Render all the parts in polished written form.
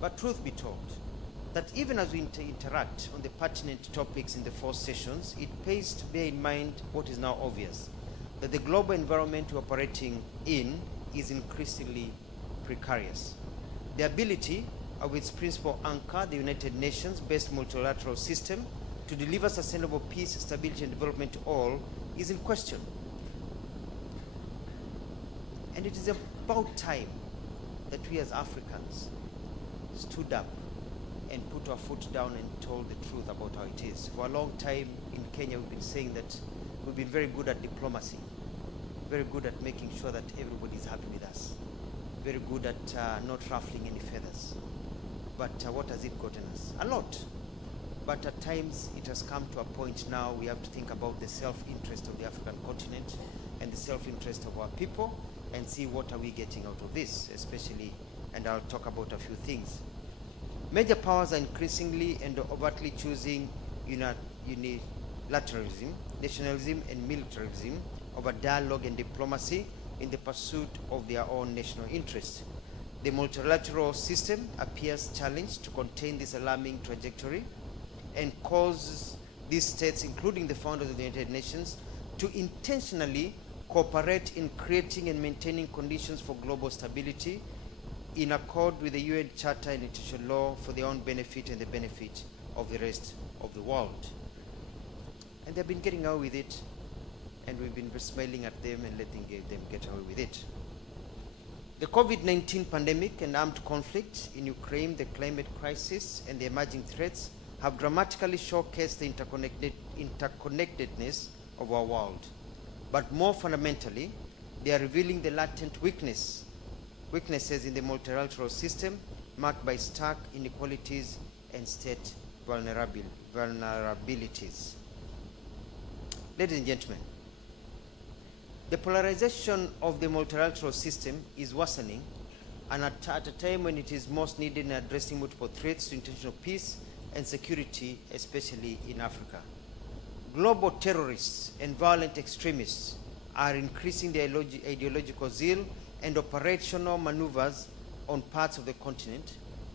But truth be told, that even as we interact on the pertinent topics in the 4 sessions, it pays to bear in mind what is now obvious, that the global environment we're operating in is increasingly precarious. The ability of its principal anchor, the United Nations-based multilateral system, to deliver sustainable peace, stability, and development to all is in question. And it is about time that we as Africans stood up and put our foot down and told the truth about how it is. For a long time in Kenya, we've been saying that we've been very good at diplomacy, very good at making sure that everybody's happy with us, very good at not ruffling any feathers. But what has it gotten us? A lot. But at times it has come to a point now we have to think about the self-interest of the African continent and the self-interest of our people and see what are we getting out of this, especially, and I'll talk about a few things. Major powers are increasingly and overtly choosing unilateralism, nationalism, and militarism over dialogue and diplomacy in the pursuit of their own national interests. The multilateral system appears challenged to contain this alarming trajectory and causes these states, including the founders of the United Nations, to intentionally cooperate in creating and maintaining conditions for global stability in accord with the UN Charter and international law for their own benefit and the benefit of the rest of the world. And they've been getting away with it, and we've been smiling at them and letting them get away with it. The COVID-19 pandemic and armed conflict in Ukraine, the climate crisis, and the emerging threats have dramatically showcased the interconnectedness of our world. But more fundamentally, they are revealing the latent weaknesses in the multilateral system, marked by stark inequalities and state vulnerabilities. Ladies and gentlemen, the polarization of the multilateral system is worsening, and at a time when it is most needed in addressing multiple threats to international peace and security, especially in Africa. Global terrorists and violent extremists are increasing their ideological zeal and operational maneuvers on parts of the continent,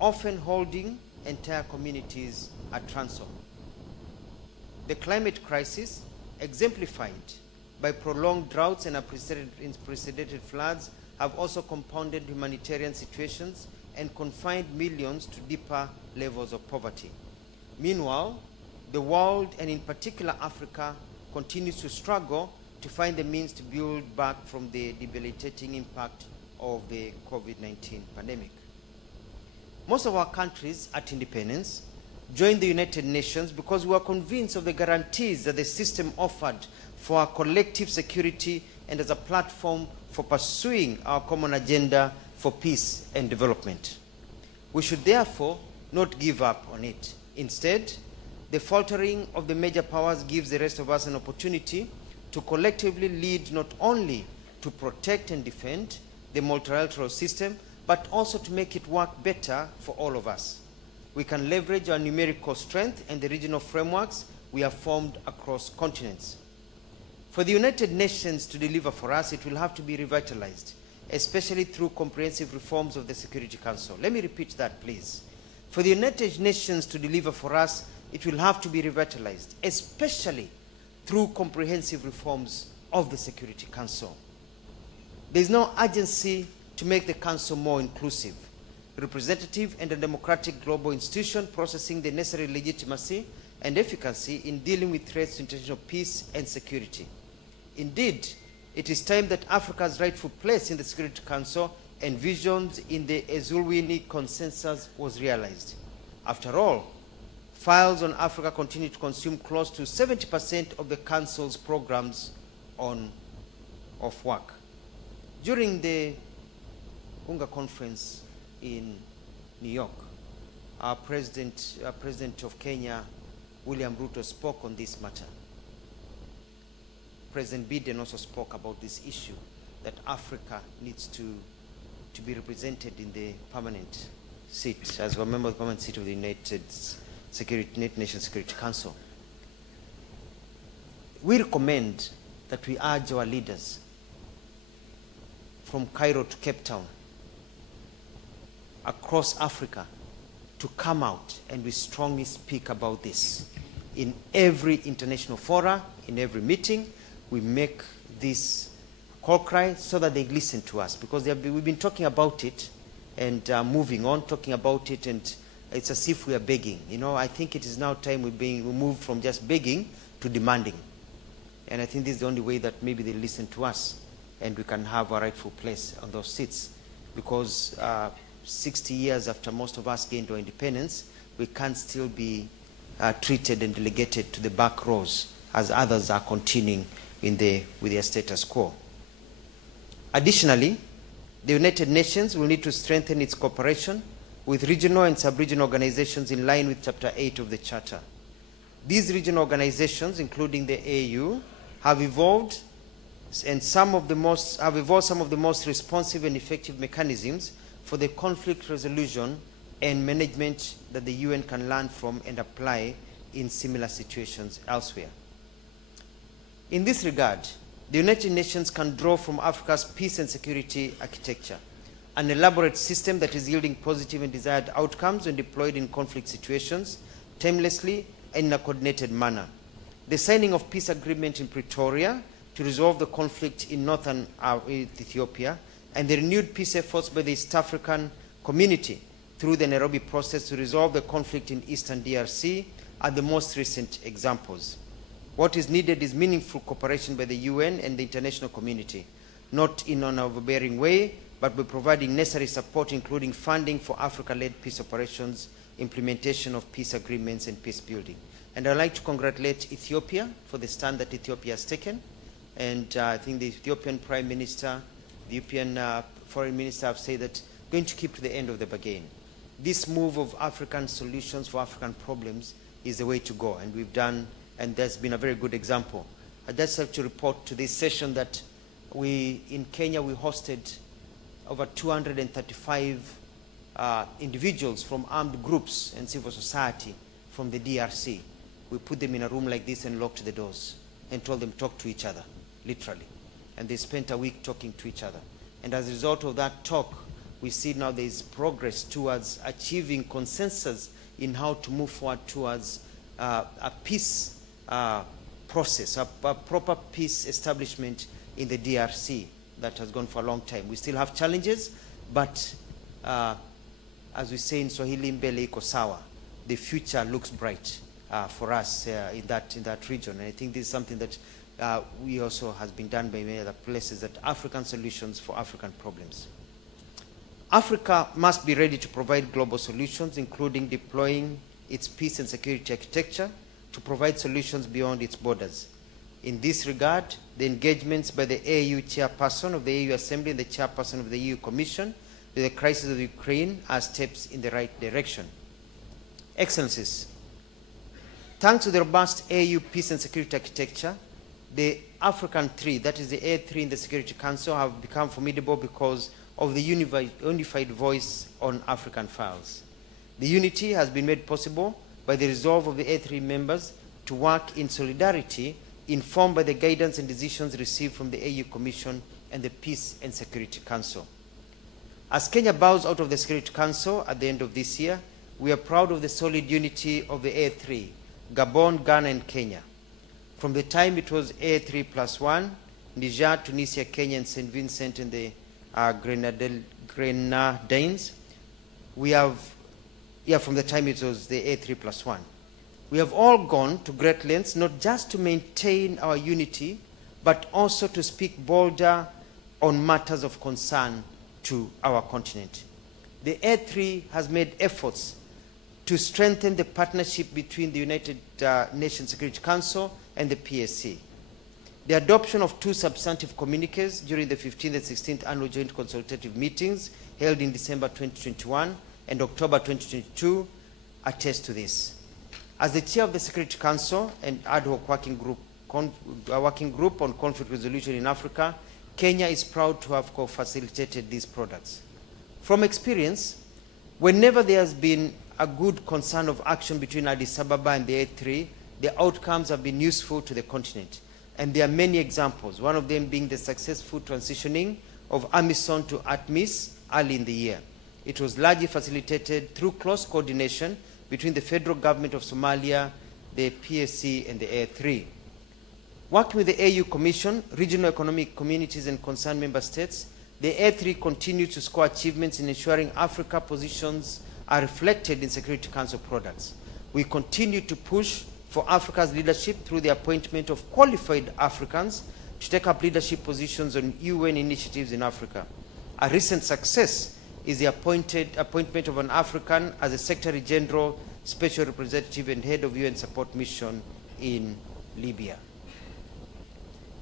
often holding entire communities at ransom. The climate crisis, exemplified by prolonged droughts and unprecedented floods, have also compounded humanitarian situations and confined millions to deeper levels of poverty. Meanwhile, the world, and in particular Africa, continues to struggle to find the means to build back from the debilitating impact of the COVID-19 pandemic. Most of our countries at independence joined the United Nations because we were convinced of the guarantees that the system offered for our collective security and as a platform for pursuing our common agenda for peace and development. We should therefore not give up on it. Instead, the faltering of the major powers gives the rest of us an opportunity to collectively lead not only to protect and defend the multilateral system, but also to make it work better for all of us. We can leverage our numerical strength and the regional frameworks we have formed across continents. For the United Nations to deliver for us, it will have to be revitalized, especially through comprehensive reforms of the Security Council. Let me repeat that, please. For the United Nations to deliver for us, it will have to be revitalized, especially through comprehensive reforms of the Security Council. There is no urgency to make the Council more inclusive, representative, and a democratic global institution possessing the necessary legitimacy and efficacy in dealing with threats to international peace and security. Indeed, it is time that Africa's rightful place in the Security Council envisioned in the Ezulwini Consensus was realized. After all, files on Africa continue to consume close to 70% of the Council's programs of work. During the UNGA conference in New York, our President of Kenya, William Ruto, spoke on this matter. President Biden also spoke about this issue, that Africa needs to be represented in the permanent seat, as a member of the permanent seat of the United Nations Security Council. we recommend that we urge our leaders from Cairo to Cape Town, across Africa, to come out, and we strongly speak about this. In every international fora, in every meeting, we make this call cry so that they listen to us, because we've been talking about it and moving on, talking about it, and it's as if we are begging. You know, I think it is now time we moved from just begging to demanding. And I think this is the only way that maybe they listen to us and we can have a rightful place on those seats. Because 60 years after most of us gained our independence, we can't still be treated and delegated to the back rows as others are continuing with their status quo. Additionally, the United Nations will need to strengthen its cooperation with regional and sub-regional organizations in line with Chapter 8 of the Charter. These regional organizations, including the AU, have evolved some of the most responsive and effective mechanisms for the conflict resolution and management that the UN can learn from and apply in similar situations elsewhere. In this regard, the United Nations can draw from Africa's peace and security architecture, an elaborate system that is yielding positive and desired outcomes when deployed in conflict situations, timelessly and in a coordinated manner. The signing of peace agreement in Pretoria to resolve the conflict in northern Ethiopia, and the renewed peace efforts by the East African community through the Nairobi process to resolve the conflict in eastern DRC are the most recent examples. What is needed is meaningful cooperation by the UN and the international community, not in an overbearing way, but by providing necessary support, including funding for Africa-led peace operations, implementation of peace agreements, and peace building. And I'd like to congratulate Ethiopia for the stand that Ethiopia has taken. And I think the Ethiopian Prime Minister, the Ethiopian Foreign Minister have said that going to keep to the end of the bargain. This move of African solutions for African problems is the way to go, and we've done, and there's been a very good example. I just have to report to this session that in Kenya, we hosted over 235 individuals from armed groups and civil society from the DRC. We put them in a room like this and locked the doors and told them talk to each other, literally. And they spent a week talking to each other. And as a result of that talk, we see now there is progress towards achieving consensus in how to move forward towards a peace process, a proper peace establishment in the DRC that has gone for a long time. We still have challenges, but as we say in Swahili, mbele iko sawa. The future looks bright for us in that region. And I think this is something that we also has been done by many other places, that African solutions for African problems. Africa must be ready to provide global solutions, including deploying its peace and security architecture to provide solutions beyond its borders. In this regard, the engagements by the AU chairperson of the AU Assembly and the chairperson of the EU Commission with the crisis of Ukraine are steps in the right direction. Excellencies, thanks to the robust AU peace and security architecture, the African three, that is the A3 in the Security Council, have become formidable because of the unified voice on African files. The unity has been made possible by the resolve of the A3 members to work in solidarity, informed by the guidance and decisions received from the AU Commission and the Peace and Security Council. As Kenya bows out of the Security Council at the end of this year, we are proud of the solid unity of the A3, Gabon, Ghana, and Kenya. From the time it was A3+1, Niger, Tunisia, Kenya, and St. Vincent and the Grenadines, from the time it was the A3+1. We have all gone to great lengths, not just to maintain our unity, but also to speak bolder on matters of concern to our continent. The A3 has made efforts to strengthen the partnership between the United Nations Security Council and the PSC. The adoption of 2 substantive communiques during the 15th and 16th annual joint consultative meetings held in December 2021 and October 2022 attest to this. As the chair of the Security Council and ad hoc working group on conflict resolution in Africa, Kenya is proud to have co-facilitated these products. From experience, whenever there has been a good concern of action between Addis Ababa and the A3, the outcomes have been useful to the continent. And there are many examples, one of them being the successful transitioning of AMISOM to ATMIS early in the year. It was largely facilitated through close coordination between the federal government of Somalia, the PSC, and the A3. Working with the AU Commission, regional economic communities, and concerned member states, the A3 continued to score achievements in ensuring Africa positions are reflected in Security Council products. We continue to push for Africa's leadership through the appointment of qualified Africans to take up leadership positions on UN initiatives in Africa. A recent success is the appointment of an African as a Secretary General, Special Representative, and Head of UN Support Mission in Libya.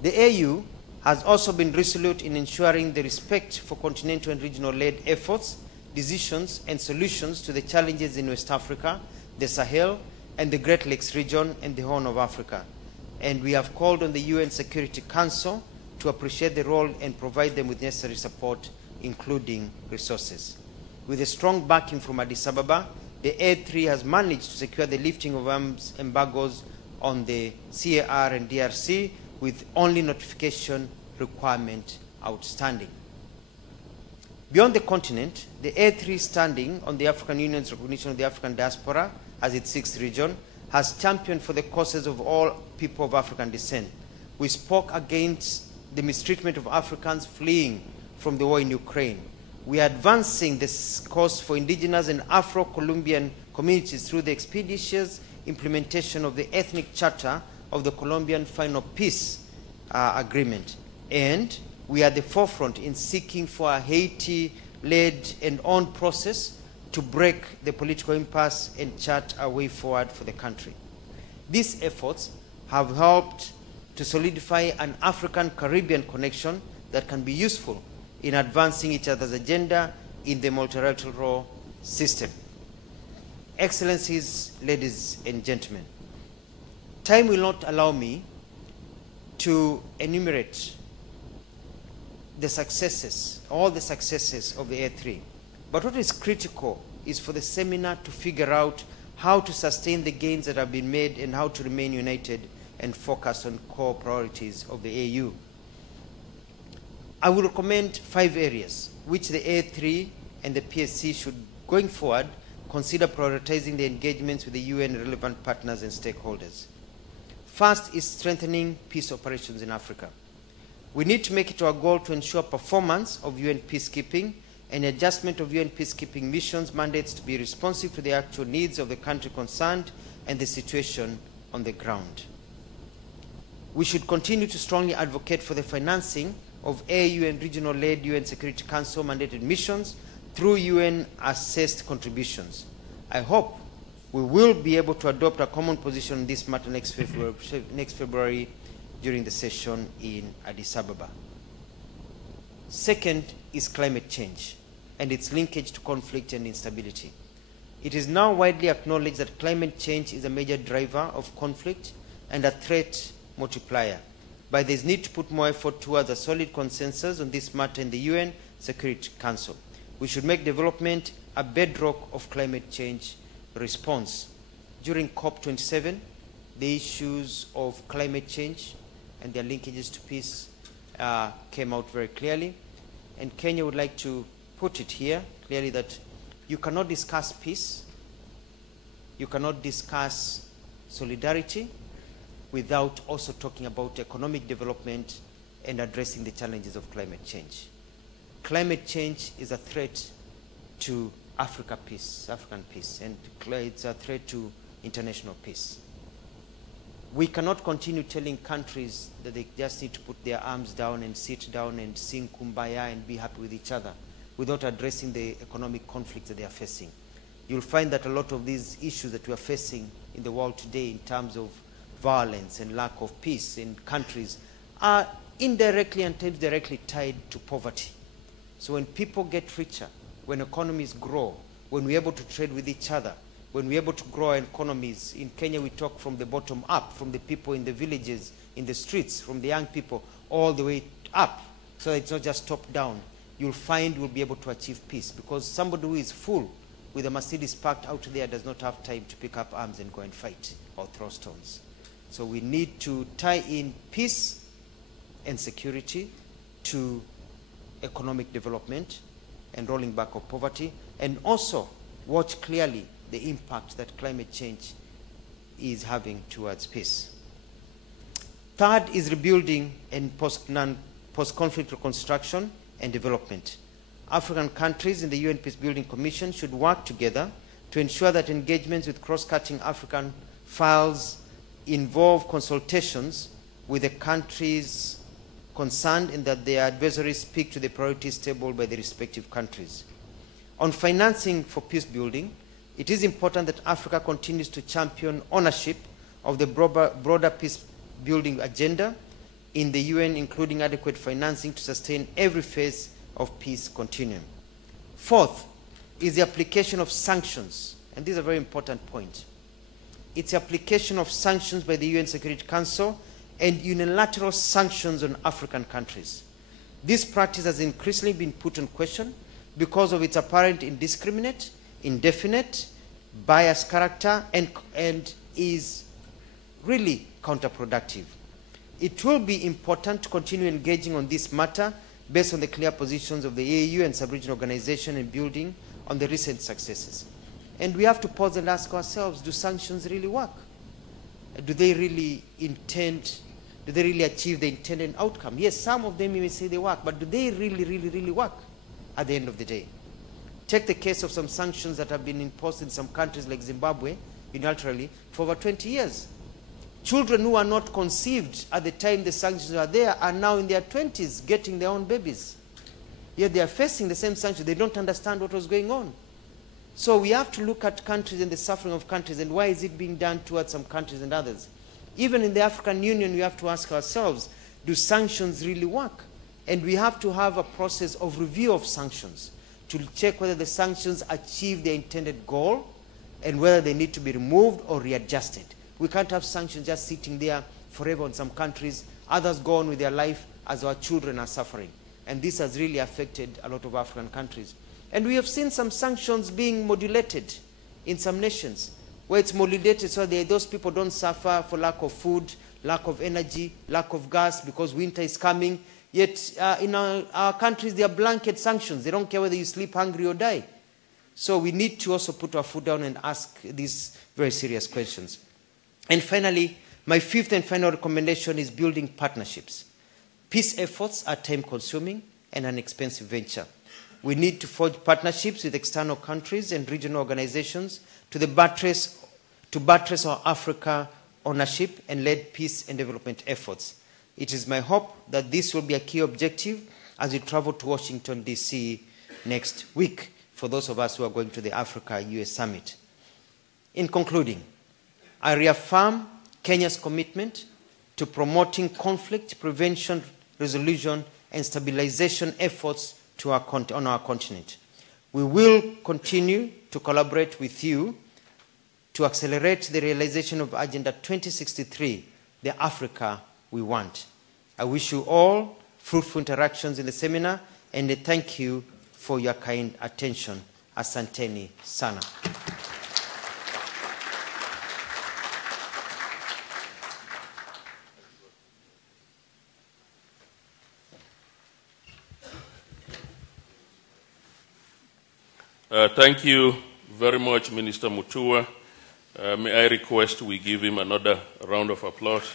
The AU has also been resolute in ensuring the respect for continental and regional-led efforts, decisions, and solutions to the challenges in West Africa, the Sahel, and the Great Lakes region and the Horn of Africa. And we have called on the UN Security Council to appreciate the role and provide them with necessary support, including resources. With a strong backing from Addis Ababa, the A3 has managed to secure the lifting of arms embargoes on the CAR and DRC, with only notification requirement outstanding. Beyond the continent, the A3 standing on the African Union's recognition of the African diaspora as its sixth region has championed for the causes of all people of African descent. We spoke against the mistreatment of Africans fleeing from the war in Ukraine. We are advancing this cause for indigenous and Afro-Colombian communities through the expeditious implementation of the ethnic charter of the Colombian Final Peace Agreement. And we are at the forefront in seeking for a Haiti-led and owned process to break the political impasse and chart a way forward for the country. These efforts have helped to solidify an African-Caribbean connection that can be useful in advancing each other's agenda in the multilateral system. Excellencies, ladies and gentlemen, time will not allow me to enumerate the successes, all the successes of the A3. But what is critical is for the seminar to figure out how to sustain the gains that have been made and how to remain united and focus on core priorities of the AU. I will recommend 5 areas which the A3 and the PSC should, going forward, consider prioritizing the engagements with the UN relevant partners and stakeholders. First is strengthening peace operations in Africa. We need to make it our goal to ensure performance of UN peacekeeping and adjustment of UN peacekeeping missions mandates to be responsive to the actual needs of the country concerned and the situation on the ground. We should continue to strongly advocate for the financing of AU and regional-led UN Security Council mandated missions through UN-assessed contributions. I hope we will be able to adopt a common position on this matter next February during the session in Addis Ababa. Second is climate change and its linkage to conflict and instability. It is now widely acknowledged that climate change is a major driver of conflict and a threat multiplier. But there is need to put more effort towards a solid consensus on this matter in the UN Security Council. We should make development a bedrock of climate change response. During COP27, the issues of climate change and their linkages to peace came out very clearly. And Kenya would like to put it here clearly that you cannot discuss peace, you cannot discuss solidarity without also talking about economic development and addressing the challenges of climate change. Climate change is a threat to African peace, and it's a threat to international peace. We cannot continue telling countries that they just need to put their arms down and sit down and sing Kumbaya and be happy with each other without addressing the economic conflicts that they are facing. You'll find that a lot of these issues that we are facing in the world today in terms of violence and lack of peace in countries are indirectly and times directly tied to poverty. So when people get richer, when economies grow, when we're able to trade with each other, when we're able to grow our economies, in Kenya we talk from the bottom up, from the people in the villages, in the streets, from the young people, all the way up, so that it's not just top down. You'll find we'll be able to achieve peace, because somebody who is full with a Mercedes parked out there does not have time to pick up arms and go and fight or throw stones. So we need to tie in peace and security to economic development and rolling back of poverty, and also watch clearly the impact that climate change is having towards peace. Third is rebuilding and post-conflict reconstruction and development. African countries in the UN Peacebuilding Commission should work together to ensure that engagements with cross-cutting African files involve consultations with the countries concerned and that their advisories speak to the priorities tabled by the respective countries. On financing for peace building, it is important that Africa continues to champion ownership of the broader peace building agenda in the UN, including adequate financing to sustain every phase of peace continuum. Fourth is the application of sanctions, and this is a very important point. It's the application of sanctions by the UN Security Council and unilateral sanctions on African countries. This practice has increasingly been put in question because of its apparent indiscriminate, indefinite, biased character, and is really counterproductive. It will be important to continue engaging on this matter based on the clear positions of the AU and sub-regional organization and building on the recent successes. And we have to pause and ask ourselves, do sanctions really work? Do they really achieve the intended outcome? Yes, some of them you may say they work, but do they really work at the end of the day? Take the case of some sanctions that have been imposed in some countries like Zimbabwe unilaterally for over 20 years. Children who are not conceived at the time the sanctions are there are now in their 20s getting their own babies. Yet they are facing the same sanctions. They don't understand what was going on. So we have to look at countries and the suffering of countries and why is it being done towards some countries and others. Even in the African Union, we have to ask ourselves, do sanctions really work? And we have to have a process of review of sanctions to check whether the sanctions achieve their intended goal and whether they need to be removed or readjusted. We can't have sanctions just sitting there forever in some countries. Others go on with their life as our children are suffering. And this has really affected a lot of African countries. And we have seen some sanctions being modulated in some nations, where it's modulated so that those people don't suffer for lack of food, lack of energy, lack of gas because winter is coming. Yet in our countries, there are blanket sanctions. They don't care whether you sleep hungry or die. So we need to also put our foot down and ask these very serious questions. And finally, my fifth and final recommendation is building partnerships. Peace efforts are time-consuming and an expensive venture. We need to forge partnerships with external countries and regional organizations to buttress our Africa ownership and lead peace and development efforts. It is my hope that this will be a key objective as we travel to Washington, D.C. next week for those of us who are going to the Africa-US Summit. In concluding, I reaffirm Kenya's commitment to promoting conflict prevention, resolution, and stabilization efforts on our continent. We will continue to collaborate with you to accelerate the realization of Agenda 2063, the Africa we want. I wish you all fruitful interactions in the seminar, and I thank you for your kind attention. Asanteni sana. Thank you very much, Minister Mutua. May I request we give him another round of applause.